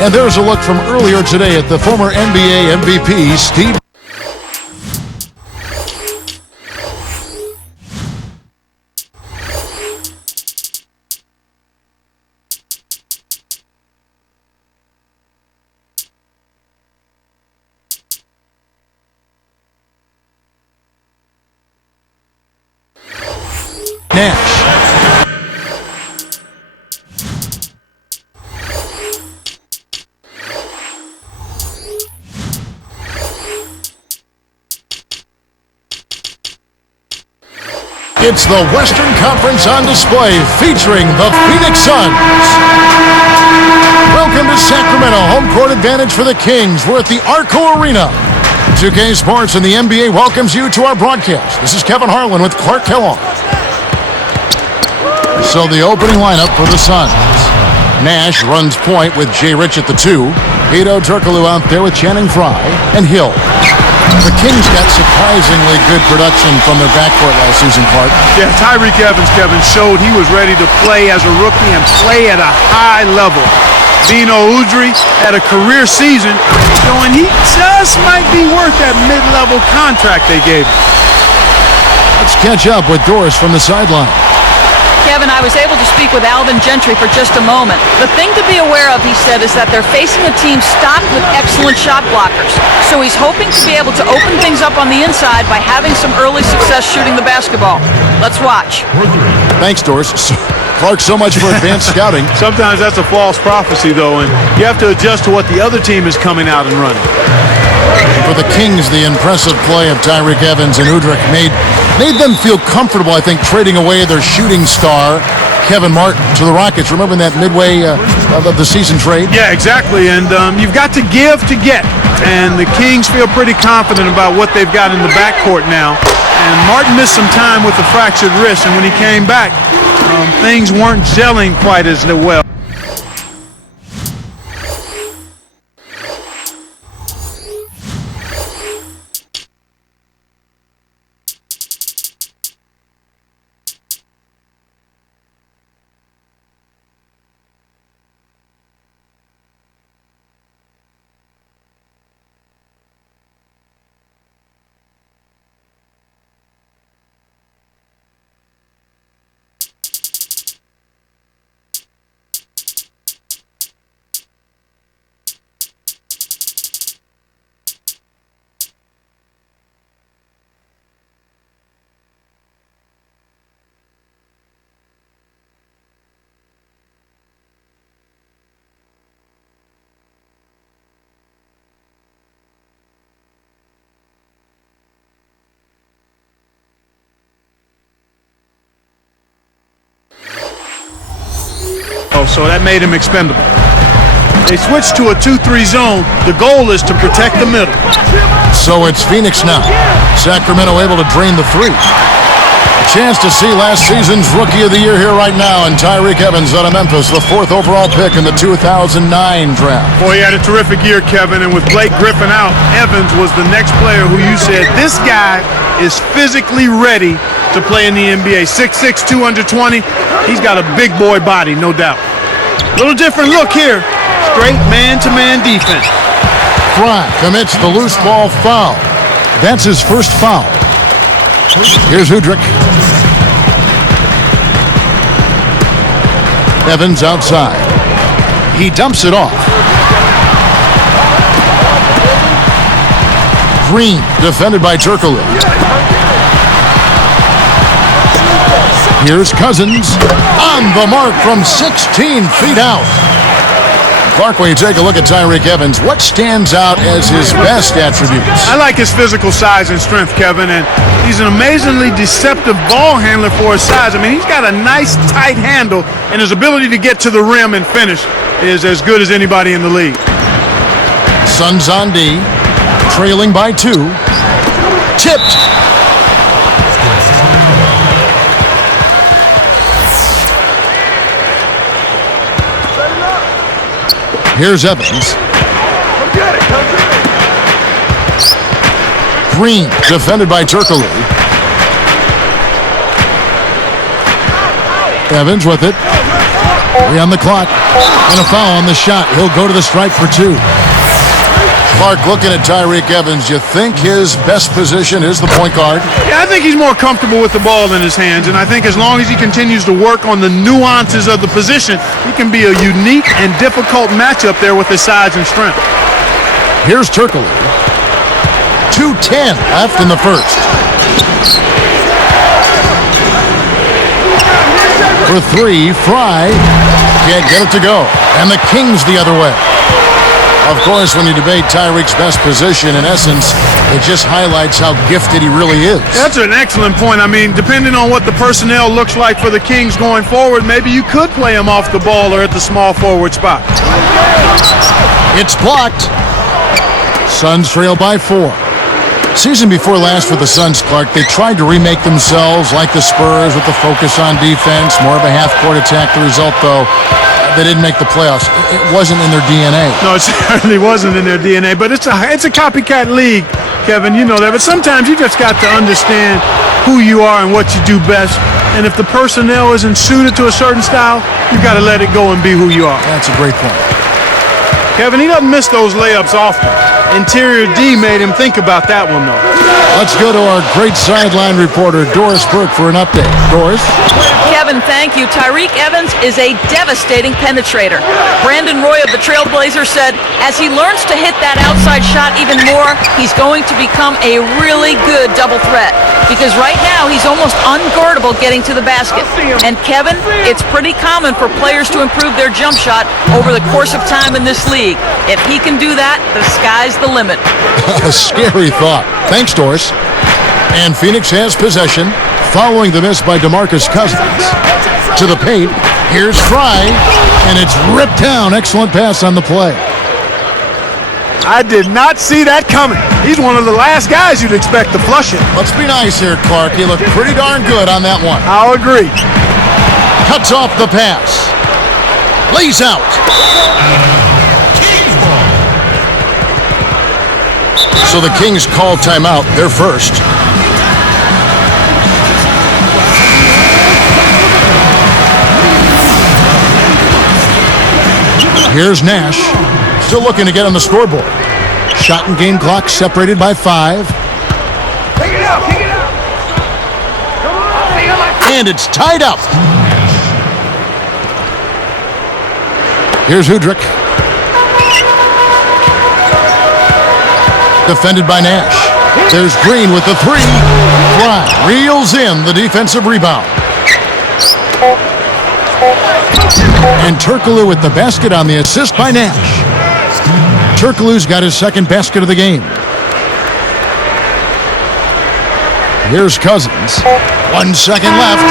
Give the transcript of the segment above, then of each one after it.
And there's a look from earlier today at the former NBA MVP, Steve. Nash. It's the Western Conference on display featuring the Phoenix Suns. Welcome to Sacramento. Home court advantage for the Kings. We're at the Arco Arena. 2K Sports and the NBA welcomes you to our broadcast. This is Kevin Harlan with Clark Kellogg. So the opening lineup for the Suns. Nash runs point with JOEDIRT at the 2. JOEDIRT out there with Channing Frye and Hill. The Kings got surprisingly good production from their backcourt last season, Clark. Yeah, Tyreke Evans, Kevin, showed he was ready to play as a rookie and play at a high level. JOEDIRT had a career season, showing he just might be worth that mid-level contract they gave him. Let's catch up with Doris from the sideline. Kevin, I was able to speak with Alvin Gentry for just a moment. The thing to be aware of, he said, is that they're facing a team stocked with excellent shot blockers. So he's hoping to be able to open things up on the inside by having some early success shooting the basketball. Let's watch. Thanks, Doris. Clark, so much for advanced scouting. Sometimes that's a false prophecy, though, and you have to adjust to what the other team is coming out and running. For the Kings, the impressive play of Tyreke Evans and JOEDIRT made them feel comfortable, I think, trading away their shooting star, Kevin Martin, to the Rockets. Remember that midway of the season trade? Yeah, exactly. And you've got to give to get. And the Kings feel pretty confident about what they've got in the backcourt now. And Martin missed some time with a fractured wrist, and when he came back, things weren't gelling quite as well. So that made him expendable. They switched to a 2-3 zone. The goal is to protect the middle. So it's Phoenix now. Sacramento able to drain the 3. A chance to see last season's Rookie of the Year here right now, and Tyreke Evans out of Memphis, the 4th overall pick in the 2009 draft. Boy, he had a terrific year, Kevin, and with Blake Griffin out, Evans was the next player who you said, this guy is physically ready to play in the NBA. 6'6", 220. He's got a big boy body, no doubt. Little different look here. Straight man-to-man defense. Frye commits the loose ball foul. That's his first foul. Here's JOEDIRT. Evans outside. He dumps it off. Green defended by Turkoglu. Here's Cousins on the mark from 16 feet out. Clark, when you take a look at Tyreke Evans, what stands out as his best attributes? I like his physical size and strength, Kevin, and he's an amazingly deceptive ball handler for his size. I mean, he's got a nice tight handle, and his ability to get to the rim and finish is as good as anybody in the league. Suns on D, trailing by 2. Tipped. Here's Evans. Green, defended by Turkoglu. Evans with it. 3 on the clock. And a foul on the shot. He'll go to the stripe for 2. Clark, looking at Tyreke Evans, you think his best position is the point guard? Yeah, I think he's more comfortable with the ball in his hands, and I think as long as he continues to work on the nuances of the position, he can be a unique and difficult matchup there with his size and strength. Here's Turkoglu. 2:10 left in the first. For 3, Fry can't get it to go. And the Kings the other way. Of course, when you debate Tyreek's best position, in essence, it just highlights how gifted he really is. That's an excellent point. I mean, depending on what the personnel looks like for the Kings going forward, maybe you could play him off the ball or at the small forward spot. It's blocked. Suns trail by 4. Season before last for the Suns, Clark, they tried to remake themselves like the Spurs with the focus on defense, more of a half-court attack. The result, though, they didn't make the playoffs. It wasn't in their DNA. No, it certainly wasn't in their DNA, but it's a copycat league, Kevin. You know that. But sometimes you just got to understand who you are and what you do best. And if the personnel isn't suited to a certain style, you got to let it go and be who you are. That's a great point. Kevin, he doesn't miss those layups often. Interior D made him think about that one, though. Let's go to our great sideline reporter, Doris Burke, for an update. Doris? Kevin, thank you. Tyreke Evans is a devastating penetrator. Brandon Roy of the Trailblazers said as he learns to hit that outside shot even more, he's going to become a really good double threat. Because right now, he's almost unguardable getting to the basket. And Kevin, it's pretty common for players to improve their jump shot over the course of time in this league. If he can do that, the sky's the limit. A scary thought. Thanks, Doris. And Phoenix has possession following the miss by DeMarcus Cousins. To the paint, here's Fry, and it's ripped down. Excellent pass on the play. I did not see that coming. He's one of the last guys you'd expect to flush it. Let's be nice here, Clark. He looked pretty darn good on that one. I'll agree. Cuts off the pass. Lays out. So the Kings call timeout, their first. Here's Nash, still looking to get on the scoreboard. Shot and game clock separated by 5. And it's tied up. Here's Udrih. Defended by Nash. There's Green with the 3. Fry reels in the defensive rebound. And Turkoglu with the basket on the assist by Nash. Turkoglu's got his second basket of the game. Here's Cousins. 1 second left.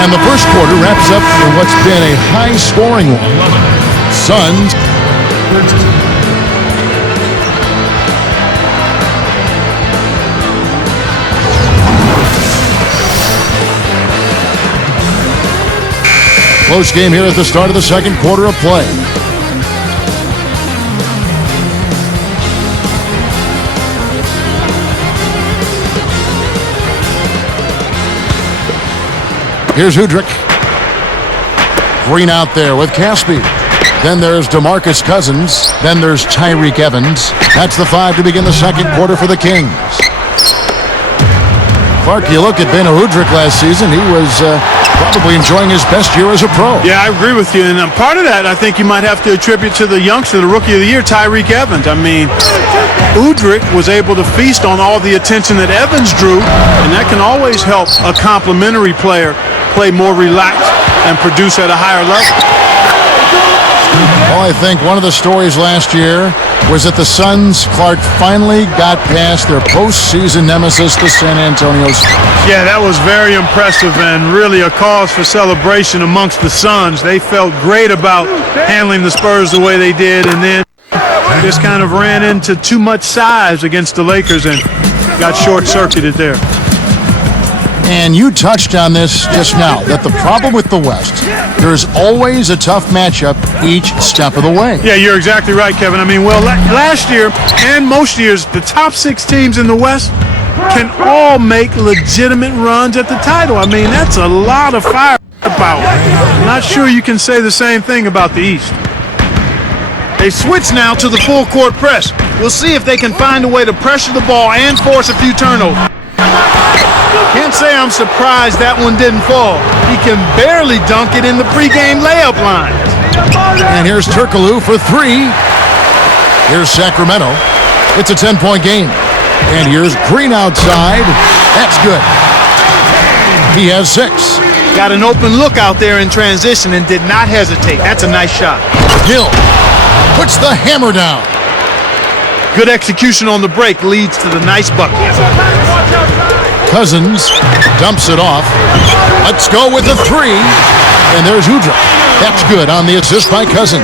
And the first quarter wraps up in what's been a high-scoring one. Suns. Close game here at the start of the second quarter of play. Here's Udrih. Green out there with Caspi. Then there's DeMarcus Cousins. Then there's Tyreke Evans. That's the 5 to begin the second quarter for the Kings. Clark, you look at Ben Udrih last season. He was probably enjoying his best year as a pro. Yeah, I agree with you. And part of that, I think you might have to attribute to the youngster, the Rookie of the Year, Tyreke Evans. I mean, Udrih was able to feast on all the attention that Evans drew, and that can always help a complimentary player play more relaxed and produce at a higher level. Well, I think one of the stories last year was that the Suns, Clark, finally got past their postseason nemesis, the San Antonio Spurs. Yeah, that was very impressive and really a cause for celebration amongst the Suns. They felt great about handling the Spurs the way they did, and then just kind of ran into too much size against the Lakers and got short-circuited there. And you touched on this just now, that the problem with the West, there's always a tough matchup each step of the way. Yeah, you're exactly right, Kevin. I mean, well, last year and most years, the top 6 teams in the West can all make legitimate runs at the title. I mean, that's a lot of fire. I'm not sure you can say the same thing about the East. They switch now to the full court press. We'll see if they can find a way to pressure the ball and force a few turnovers. Can't say I'm surprised that one didn't fall. He can barely dunk it in the pregame layup line. And here's Turkoglu for three. Here's Sacramento. It's a 10-point game. And here's Green outside. That's good. He has 6. Got an open look out there in transition and did not hesitate. That's a nice shot. Hill puts the hammer down. Good execution on the break leads to the nice bucket. Cousins dumps it off. Let's go with the 3. And there's Udrih. That's good on the assist by Cousins.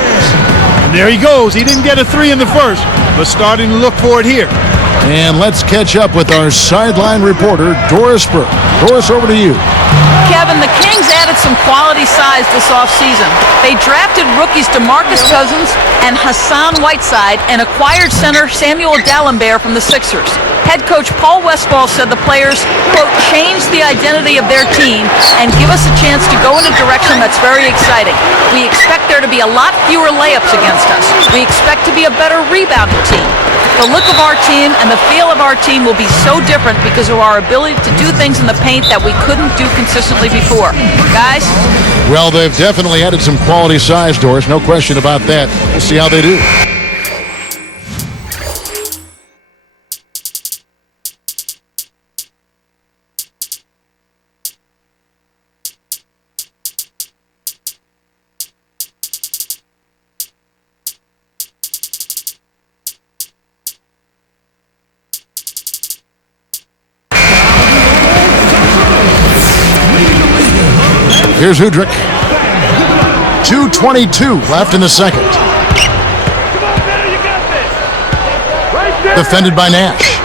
And there he goes. He didn't get a 3 in the first, but starting to look for it here. And let's catch up with our sideline reporter, Doris Burke. Doris, over to you. Kevin, the Kings added some quality size this offseason. They drafted rookies DeMarcus Cousins and Hassan Whiteside and acquired center Samuel Dalembert from the Sixers. Head coach Paul Westphal said the players, quote, change the identity of their team and give us a chance to go in a direction that's very exciting. We expect there to be a lot fewer layups against us. We expect to be a better rebounding team. The look of our team and the feel of our team will be so different because of our ability to do things in the paint that we couldn't do consistently before. Guys? Well, they've definitely added some quality size, Doris. No question about that. We'll see how they do. Here's Udrih. 2:22 left in the second. Defended by Nash.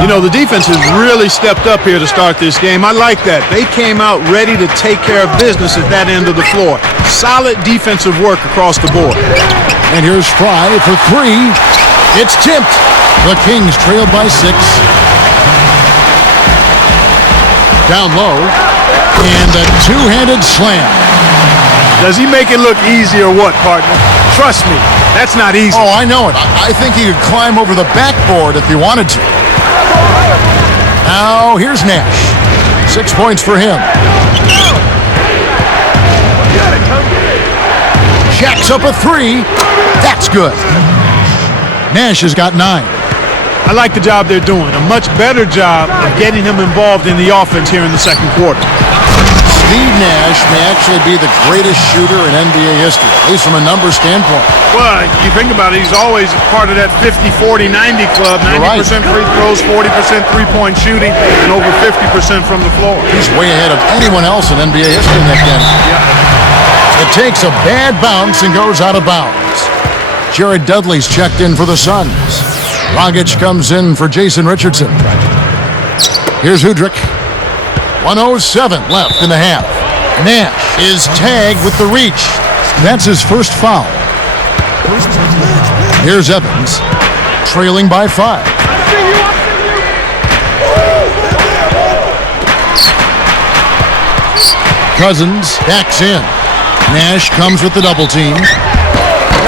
You know, the defense has really stepped up here to start this game. I like that. They came out ready to take care of business at that end of the floor. Solid defensive work across the board. And here's Fry for 3. It's tipped. The Kings trailed by 6. Down low. And a two-handed slam. Does he make it look easy or what, partner? Trust me, that's not easy. Oh, I know it. I think he could climb over the backboard if he wanted to. Now, here's Nash. 6 points for him. Jacks up a 3. That's good. Nash has got 9. I like the job they're doing. A much better job of getting him involved in the offense here in the second quarter. Steve Nash may actually be the greatest shooter in NBA history, at least from a numbers standpoint. Well, you think about it, he's always part of that 50-40-90 club. 90% free throws, 40% three-point shooting, and over 50% from the floor. He's way ahead of anyone else in NBA history in that game. Yeah. It takes a bad bounce and goes out of bounds. Jared Dudley's checked in for the Suns. Dragic comes in for Jason Richardson. Here's Udrih. 1:07 left in the half. Nash is tagged with the reach. That's his first foul. Here's Evans, trailing by 5. Cousins backs in. Nash comes with the double team.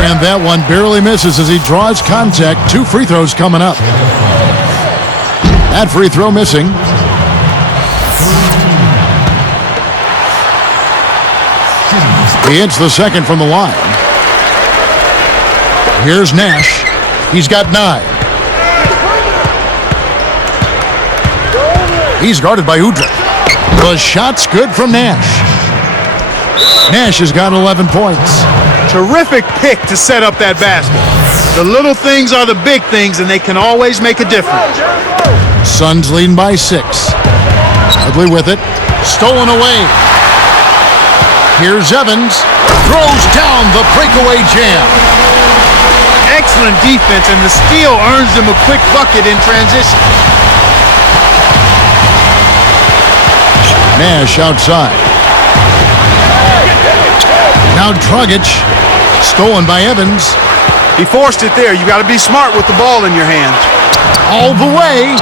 And that one barely misses as he draws contact. 2 free throws coming up. That free throw missing. He hits the second from the line. Here's Nash. He's got 9. He's guarded by Udrih. The shot's good from Nash. Nash has got 11 points. Terrific pick to set up that basket. The little things are the big things, and they can always make a difference. Suns leading by 6. Dudley with it. Stolen away. Here's Evans. Throws down the breakaway jam. Excellent defense, and the steal earns him a quick bucket in transition. Nash outside. Now Dragic. Stolen by Evans. He forced it there. You got to be smart with the ball in your hands. All the way.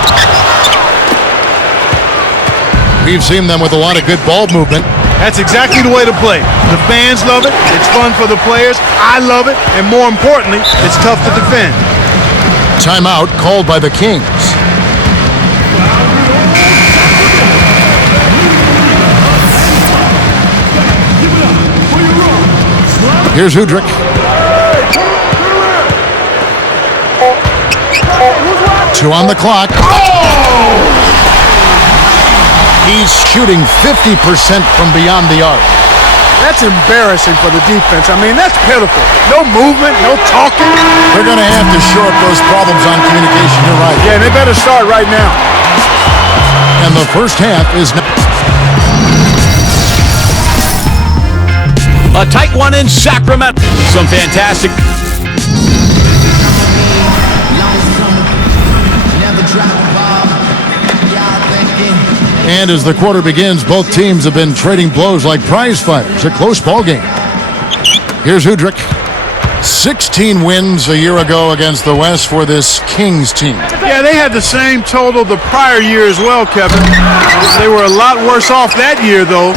We've seen them with a lot of good ball movement. That's exactly the way to play. The fans love it. It's fun for the players. I love it. And more importantly, it's tough to defend. Timeout called by the Kings. Here's Udrich. Two on the clock. He's shooting 50% from beyond the arc. That's embarrassing for the defense. I mean, that's pitiful. No movement, no talking. They're going to have to shore up those problems on communication. You're right. Yeah, they better start right now. And the first half is now. A tight one in Sacramento. Some fantastic. And as the quarter begins, both teams have been trading blows like prize fighters. A close ball game. Here's Udrich. 16 wins a year ago against the West for this Kings team. Yeah, they had the same total the prior year as well, Kevin. They were a lot worse off that year, though,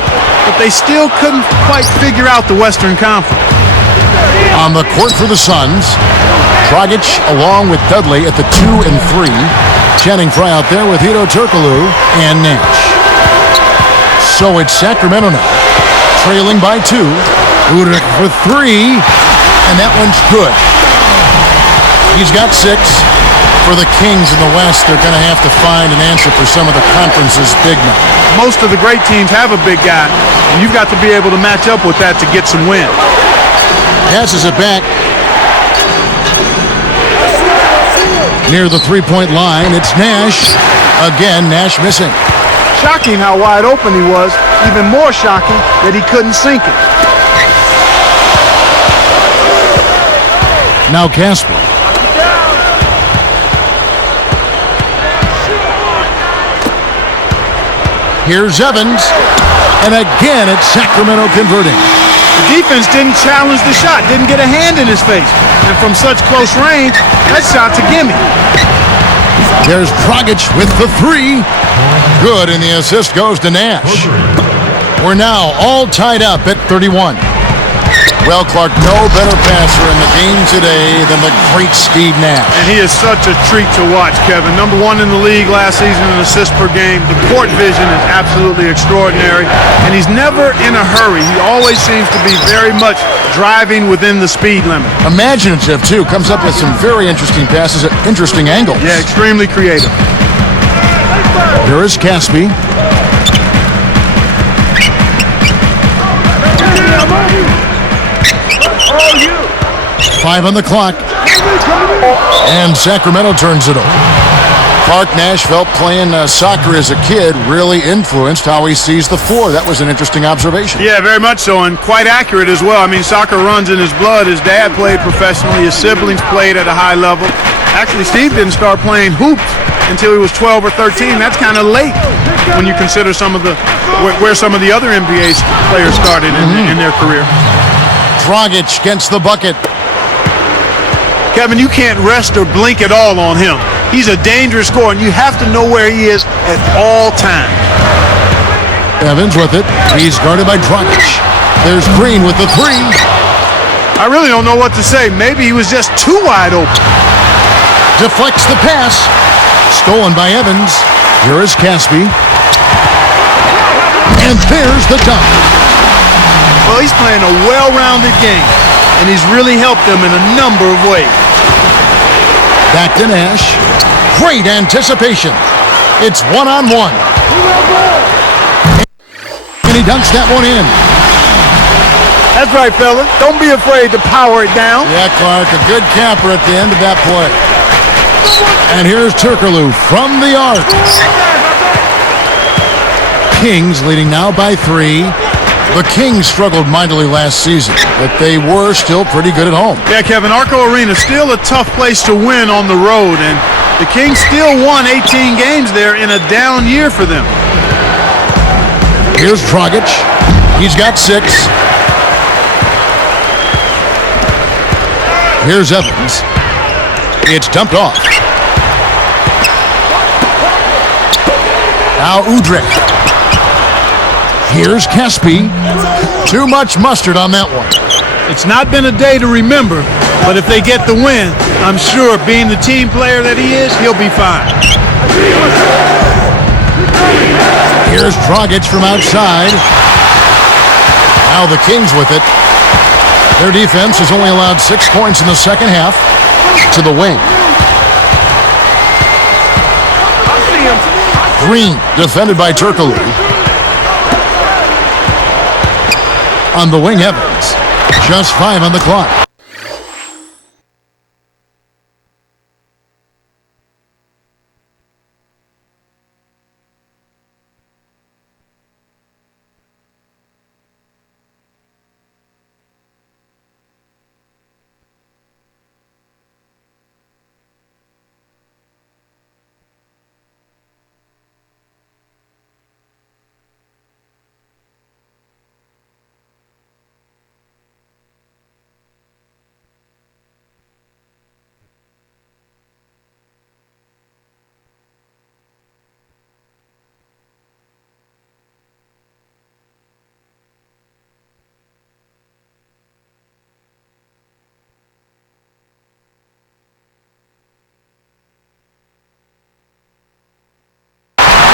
but they still couldn't quite figure out the Western Conference. On the court for the Suns, Dragic along with Dudley at the 2 and 3. Channing Frye out there with JOEDIRT and Nash. So it's Sacramento now, trailing by 2. Udrich for 3, and that one's good. He's got 6. For the Kings in the West, they're going to have to find an answer for some of the conference's big men. Most of the great teams have a big guy, and you've got to be able to match up with that to get some wins. Passes it back. Near the three-point line, it's Nash. Again, Nash missing. Shocking how wide open he was. Even more shocking that he couldn't sink it. Now Casper. Here's Evans. And again, it's Sacramento converting. The defense didn't challenge the shot, didn't get a hand in his face. And from such close range, that shot's a gimme. There's Dragic with the 3. Good, and the assist goes to Nash. We're now all tied up at 31. Well, Clark, no better passer in the game today than the great Steve Nash. And he is such a treat to watch, Kevin. Number 1 in the league last season in assists per game. The court vision is absolutely extraordinary. And he's never in a hurry. He always seems to be very much driving within the speed limit. Imaginative, too. Comes up with some very interesting passes at interesting angles. Yeah, extremely creative. Here is Caspi. Five on the clock. And Sacramento turns it over. Clark Nash felt playing soccer as a kid really influenced how he sees the floor. That was an interesting observation. Yeah, very much so, and quite accurate as well. I mean, soccer runs in his blood. His dad played professionally. His siblings played at a high level. Actually, Steve didn't start playing hoops until he was 12 or 13. That's kind of late when you consider some of the where some of the other NBA players started in their career. Dragic gets the bucket. Kevin, you can't rest or blink at all on him. He's a dangerous scorer, and you have to know where he is at all times. Evans with it. He's guarded by Dragic. There's Green with the 3. I really don't know what to say. Maybe he was just too wide open. Deflects the pass. Stolen by Evans. Here is Caspi. And there's the dunk. Well, he's playing a well-rounded game, and he's really helped them in a number of ways. Back to Nash. Great anticipation. It's one-on-one. And he dunks that one in. That's right, fella. Don't be afraid to power it down. Yeah, Clark, a good capper at the end of that play. And here's Turkoglu from the arc. Kings leading now by 3. The Kings struggled mightily last season, but they were still pretty good at home. Yeah, Kevin, Arco Arena still a tough place to win on the road, and the Kings still won 18 games there in a down year for them. Here's Dragic. He's got 6. Here's Evans. It's dumped off. Now Udrich. Here's Caspi. Too much mustard on that one. It's not been a day to remember, but if they get the win, I'm sure being the team player that he is, he'll be fine. Here's Dragic from outside. Now the Kings with it. Their defense has only allowed 6 points in the second half. To the wing. Green, defended by Turkoglu. On the wing, Evans. Just 5 on the clock.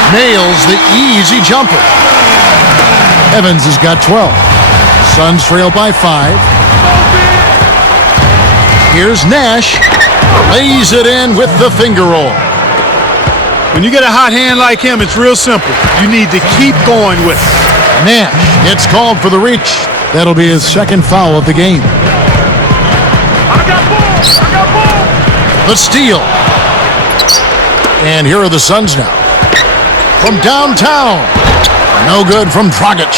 Nails the easy jumper. Evans has got 12. Suns trail by 5. Here's Nash. Lays it in with the finger roll. When you get a hot hand like him, it's real simple. You need to keep going with it. Nash gets called for the reach. That'll be his second foul of the game. The steal. And here are the Suns now. From downtown. No good from Dragic.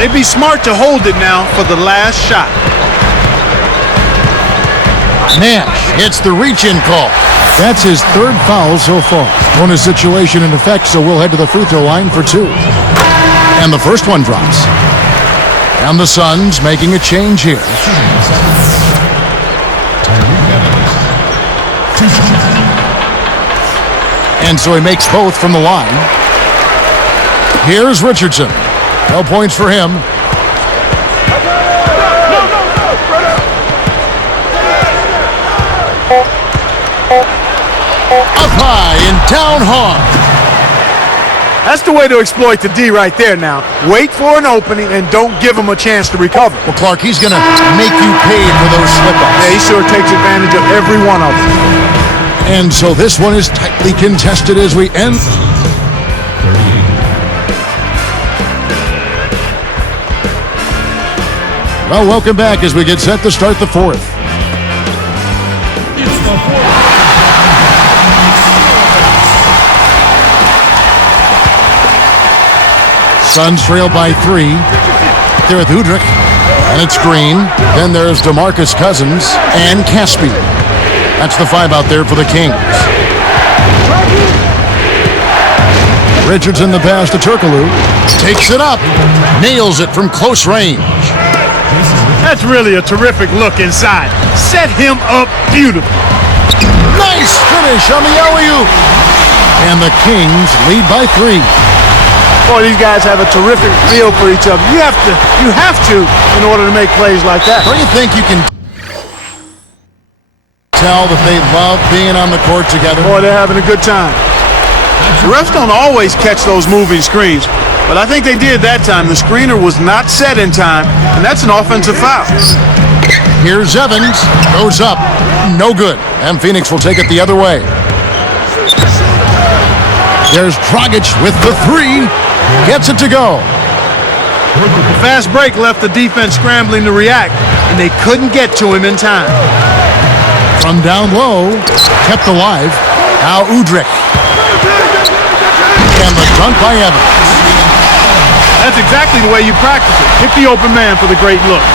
They'd be smart to hold it now for the last shot. Nash hits the reach-in call. That's his third foul so far. Bonus situation in effect, so we'll head to the free throw line for 2. And the first one drops. And the Suns making a change here. And so he makes both from the line. Here's Richardson. No points for him. Up high and down hard. That's the way to exploit the D right there now. Wait for an opening and don't give him a chance to recover. Well, Clark, he's going to make you pay for those slip-ups. Yeah, he sure takes advantage of every one of them. And so this one is tightly contested as we end. Well, welcome back as we get set to start the fourth. Suns trail by 3. They're with Udrich, and it's Green. Then there's DeMarcus Cousins and Caspi. That's the 5 out there for the Kings. Richardson the pass to Turkoglu. Takes it up. Nails it from close range. That's really a terrific look inside. Set him up beautifully. Nice finish on the alley-oop. And the Kings lead by 3. Boy, these guys have a terrific feel for each other. You have to in order to make plays like that. Don't you think you can tell that they love being on the court together? Boy, they're having a good time. The refs don't always catch those moving screens, but I think they did that time. The screener was not set in time, and that's an offensive foul. Here's Evans. Goes up. No good. And Phoenix will take it the other way. There's Dragic with the 3. Gets it to go. The fast break left the defense scrambling to react, and they couldn't get to him in time. From down low, kept alive. Now Udrich. And the dunk by Evans. That's exactly the way you practice it. Hit the open man for the great look.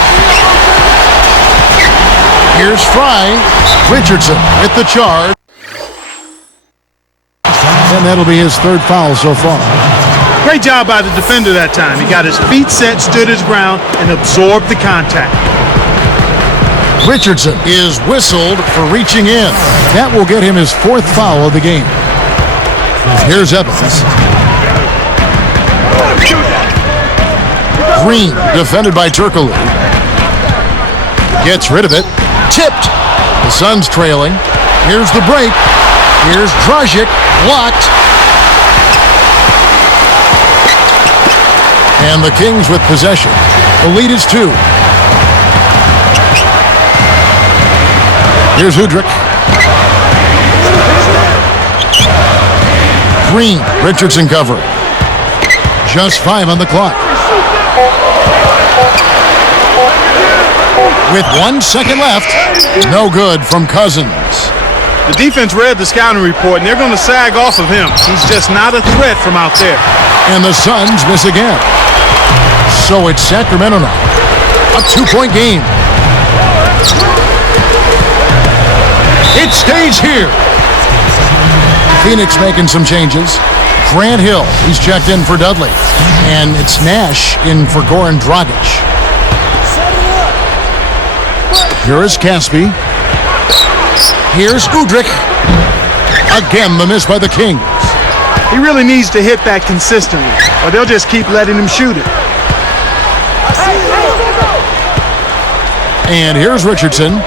Here's Fry. Richardson with the charge. And that'll be his third foul so far. Great job by the defender that time. He got his feet set, stood his ground, and absorbed the contact. Richardson is whistled for reaching in. That will get him his 4th foul of the game. Here's Evans. Green, defended by Turkoglu. Gets rid of it. Tipped. The Suns trailing. Here's the break. Here's Dragic. Blocked. And the Kings with possession. The lead is 2. Here's Udrih. Green. Richardson covering. Just 5 on the clock. With 1 second left. No good from Cousins. The defense read the scouting report, and they're going to sag off of him. He's just not a threat from out there. And the Suns miss again. So it's Sacramento now. A 2-point game. It stays here. Phoenix making some changes. Grant Hill, he's checked in for Dudley. And it's Nash in for Goran Dragic. Here is Caspi. Here's Udrih. Again, the miss by the Kings. He really needs to hit that consistently, or they'll just keep letting him shoot it. And here's Richardson.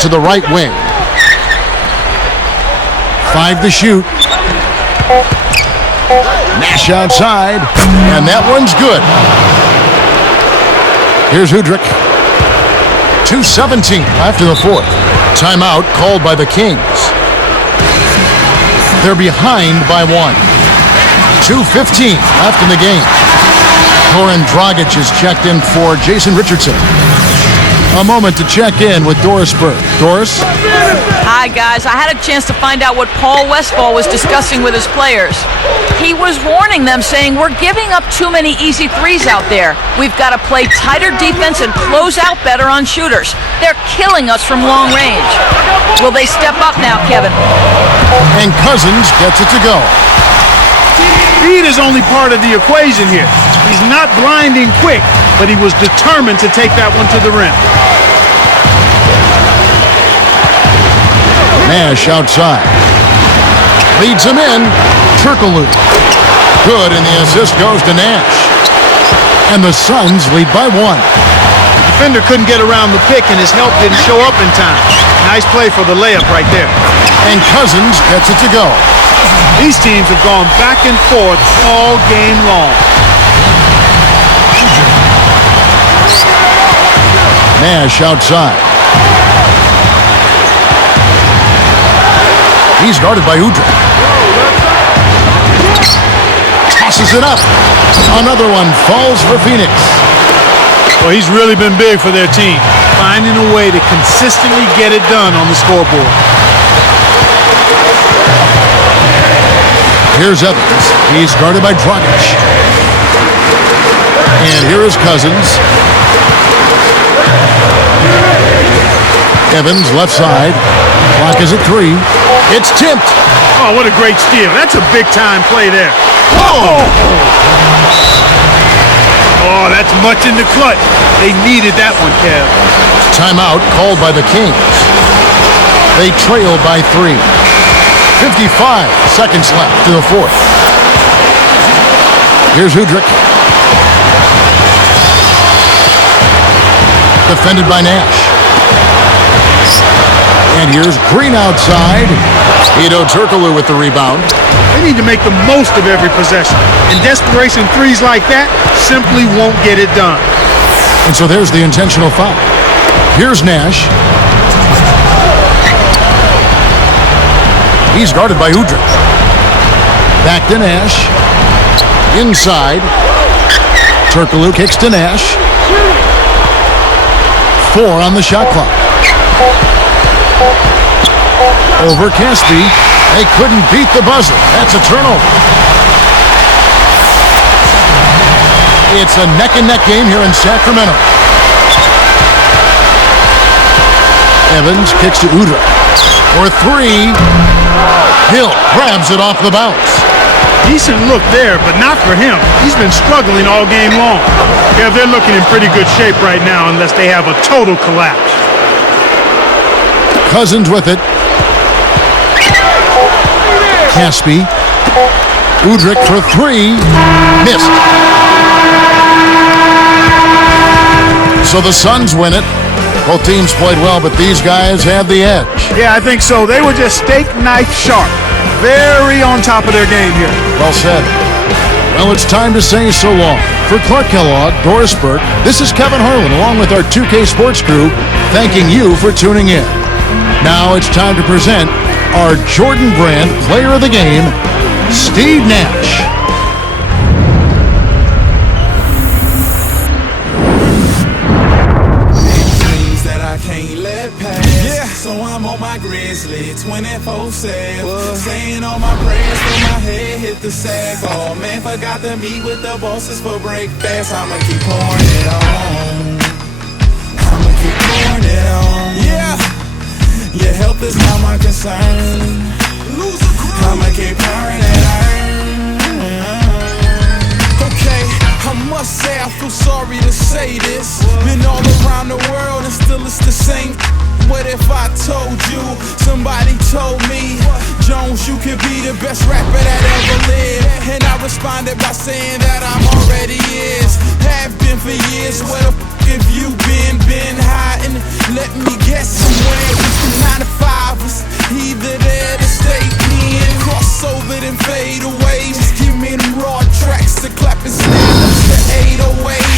To the right wing. 5 to shoot. Nash outside. And that one's good. Here's Udrih. 2:17 after the 4th. Timeout called by the Kings. They're behind by 1. 2:15 left in the game. Goran Dragic is checked in for Jason Richardson. A moment to check in with Doris Burke. Doris? Hi, guys. I had a chance to find out what Paul Westphal was discussing with his players. He was warning them, saying, we're giving up too many easy threes out there. We've got to play tighter defense and close out better on shooters. They're killing us from long range. Will they step up now, Kevin? And Cousins gets it to go. Speed is only part of the equation here. He's not blinding quick, but he was determined to take that one to the rim. Nash outside. Leads him in. Turkoglu. Good, and the assist goes to Nash. And the Suns lead by 1. The defender couldn't get around the pick, and his help didn't show up in time. Nice play for the layup right there. And Cousins gets it to go. These teams have gone back and forth all game long. Nash outside. He's guarded by Udrih. Tosses it up. Another one falls for Phoenix. Well, he's really been big for their team, finding a way to consistently get it done on the scoreboard. Here's Evans. He's guarded by Dragic. And here is Cousins. Evans left side. Clock is at 3. It's tipped. Oh, what a great steal. That's a big-time play there. Oh! Oh, that's much in the clutch. They needed that one, Kev. Timeout called by the Kings. They trail by 3. 55 seconds left to the 4th. Here's Udrih. Defended by Nash. And here's Green outside. Turkoglu with the rebound. They need to make the most of every possession. In desperation, threes like that simply won't get it done. And so there's the intentional foul. Here's Nash. He's guarded by Udrih. Back to Nash. Inside. Turkoglu kicks to Nash. 4 on the shot clock. Over Caspi. They couldn't beat the buzzer. That's a turnover. It's a neck-and-neck game here in Sacramento. Evans kicks to Udrih. For 3. Hill grabs it off the bounce. Decent look there, but not for him. He's been struggling all game long. Yeah, they're looking in pretty good shape right now unless they have a total collapse. Cousins with it. Caspi. Udrich for three. Missed. So the Suns win it. Both teams played well, but these guys had the edge. Yeah, I think so. They were just steak knife sharp. Very on top of their game here. Well said. Well, it's time to say so long. For Clark Kellogg, Doris Burke, this is Kevin Harlan along with our 2K Sports crew, thanking you for tuning in. Now it's time to present our Jordan Brand Player of the Game, Steve Nash. So I'm on my grizzly, 24/7. Saying all my prayers till my head hit the sack. Oh man, forgot to meet with the bosses for breakfast. I'ma keep pouring it on. I'ma keep pouring it on. Yeah, your health is not my concern. I'ma keep pouring it on. Okay, I must say I feel sorry to say this. Been all around the world and still it's the same. What if I told you, somebody told me, Jones, you could be the best rapper that ever lived? And I responded by saying that I'm already is. Have been for years, where the f have you been hiding? Let me guess, somewhere with the 9 to 5 was either there to stay in. Cross over then fade away, just give me them raw tracks to clap and snap the 808s.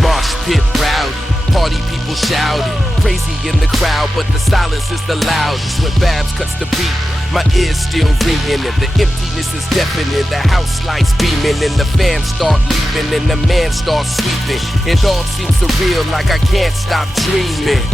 Mosh pit rowdy, party people shouting, crazy in the crowd, but the silence is the loudest. When Babs cuts the beat, my ears still ringing, and the emptiness is deafening. The house lights beaming, and the fans start leaving, and the man starts sweeping. It all seems surreal, like I can't stop dreaming.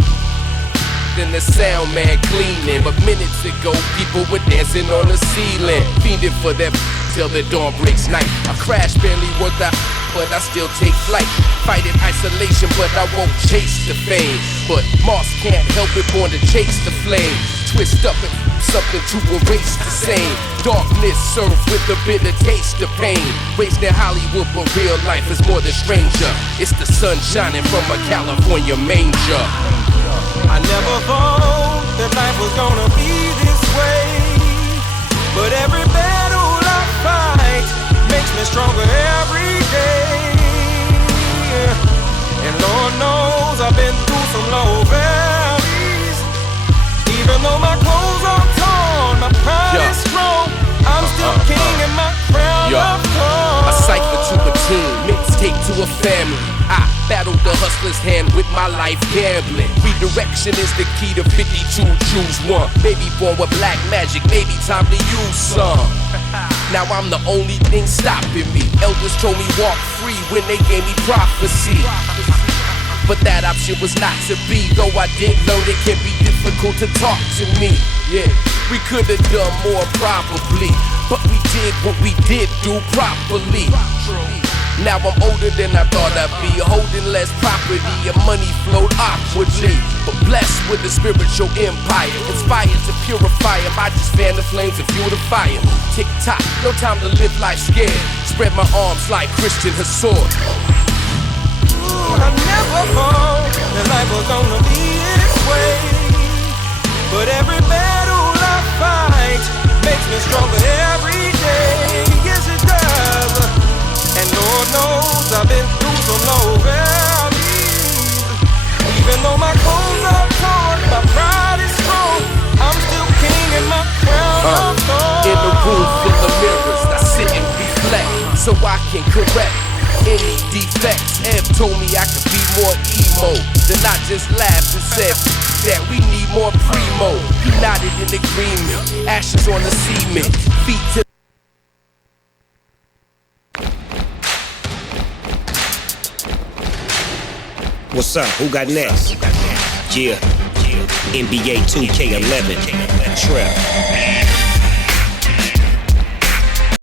Then the sound man cleaning, but minutes ago people were dancing on the ceiling, fiending for that till the dawn breaks night. I crash barely worth the but I still take flight. Fight in isolation, but I won't chase the fame. But Moss can't help it, born to chase the flame. Twist up and something to erase the same. Darkness served with a bitter taste of pain. Raised in Hollywood, but real life is more than stranger. It's the sun shining from a California manger. I never thought that life was gonna be this way, but every battle I fight makes me stronger every day. And Lord knows I've been through some low valleys. Even though my clothes are torn, my pride is strong. I'm still king and my crown of thorns. A cipher to a team, mixtape to a family. I battled the hustler's hand with my life gambling. Redirection is the key to 52, choose one. Maybe born with black magic, maybe time to use some. Now I'm the only thing stopping me. Elders told me walk free when they gave me prophecy. But that option was not to be, though I did learn it can be difficult to talk to me. Yeah, we could have done more probably, but we did what we did do properly. Now I'm older than I thought I'd be, holding less property and money flowed awkwardly, but blessed with a spiritual empire, inspired to purify him. I just fan the flames and fuel the fire. Tick tock, no time to live life scared. Spread my arms like Christian Hassan. I never thought that life was gonna be this way, but every battle I fight makes me stronger every day. Yes it does. And Lord knows I've been through some low valleys. Even though my clothes are torn, my pride is strong. I'm still king and my crown of thorns. In the room full of mirrors, I sit and reflect so I can correct any defects. Ev told me I could be more emo. Then I just laughed and said that we need more primo. He nodded in agreement. Ashes on the cement, feet to What's up? Who got next? Yeah. NBA 2K11. Trap.